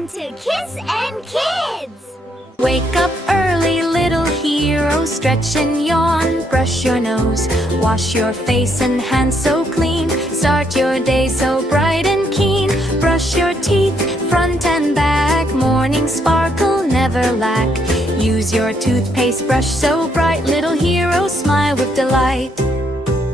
Welcome to Kiss and Kids! Wake up early, little hero, stretch and yawn, brush your nose, wash your face and hands so clean, start your day so bright and keen, brush your teeth, front and back, morning sparkle never lack, use your toothpaste brush so bright, little hero, smile with delight.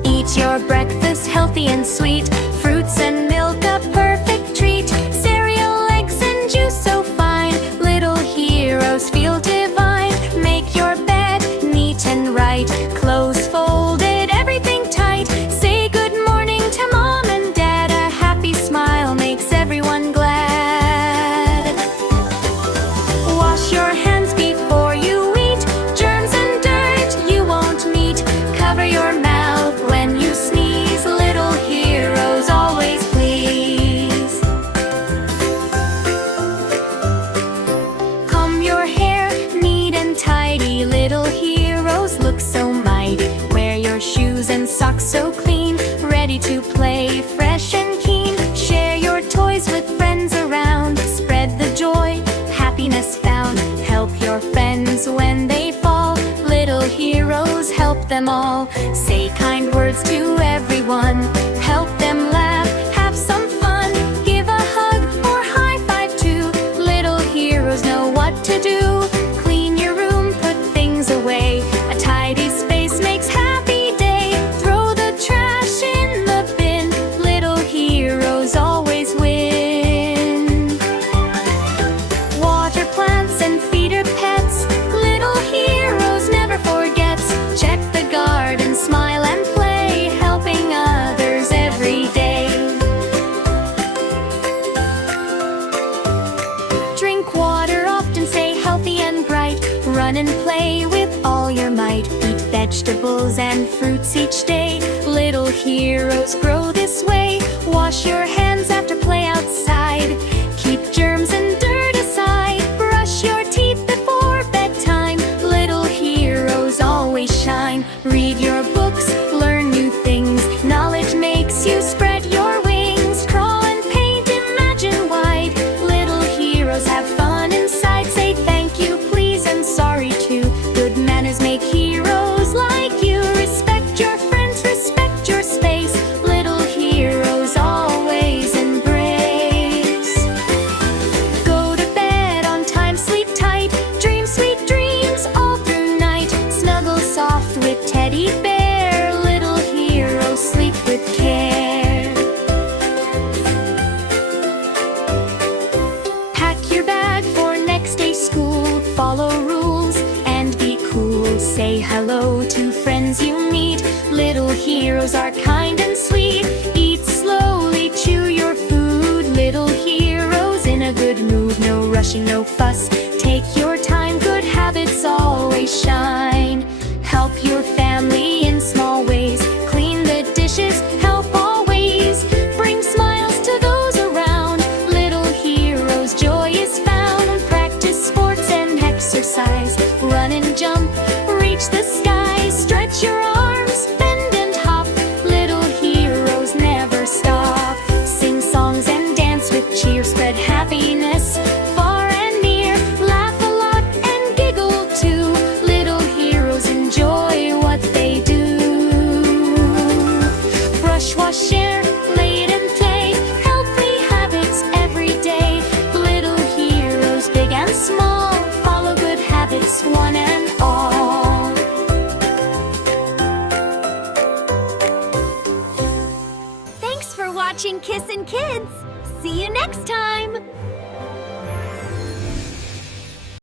Eat your breakfast healthy and sweet, fruits and milk a perfect treat, cereal, eggs and juice so fine, little heroes feel divine. Make your bed neat and right, clothes folded, everything tight, say good morning to mom and dad, a happy smile makes everyone glad. Wash your hands before you eat, germs and dirt you won't meet, cover your mouth when you sneeze, little heroes always please. Comb your hair neat and tidy, little heroes look so mighty, wear your shoes and socks so clean, ready to play, fresh and keen, share your toys with friends around, spread the joy, happiness found, help your friends when they fall, little heroes help them all, say kind words to everyone, help them laugh, have some fun, give a hug or high five too, little heroes know what to do, clean your room, put things away, a tidy space makes happy day, throw the trash in the bin, little heroes always win. Water plants and feed your pets, little heroes never forgets, check the garden, smile and play, helping others every day. Drink water often, stay healthy and bright, run and play with all your might, eat vegetables and fruits each day, little heroes grow this way, wash your hands after play outside, keep germs and dirt aside, brush your teeth before bedtime, little heroes always shine, read your books, learn new things, knowledge makes you spread your wings, draw and paint, imagine wide, little heroes have fun inside, say thank you, please and sorry too, good manners make heroes like you, respect your friends, respect your space, little heroes always embrace. Go to bed on time, sleep tight, dream sweet dreams all through night, snuggle soft with teddy bear, little heroes sleep with care. Pack your bag for next day's school, follow rules and be cool, say hello to friends you meet, little heroes are kind and sweet, eat slowly, chew your food, little heroes in a good mood, no rushing, no fuss, take your time, good habits always shine, help your family in small ways, clean the dishes, help always, bring smiles to those around, little heroes joy is found, practice sports and exercise, run and jump, reach the sky, stretch your arms, bend and hop, little heroes never stop, sing songs and dance with cheer, spread happiness far and near, laugh a lot and giggle too, little heroes enjoy what they do. Brush, wash, share, play and play, healthy habits every day, little heroes big and small, follow good habits one and all. Thanks for watching Kiss and Kids! See you next time!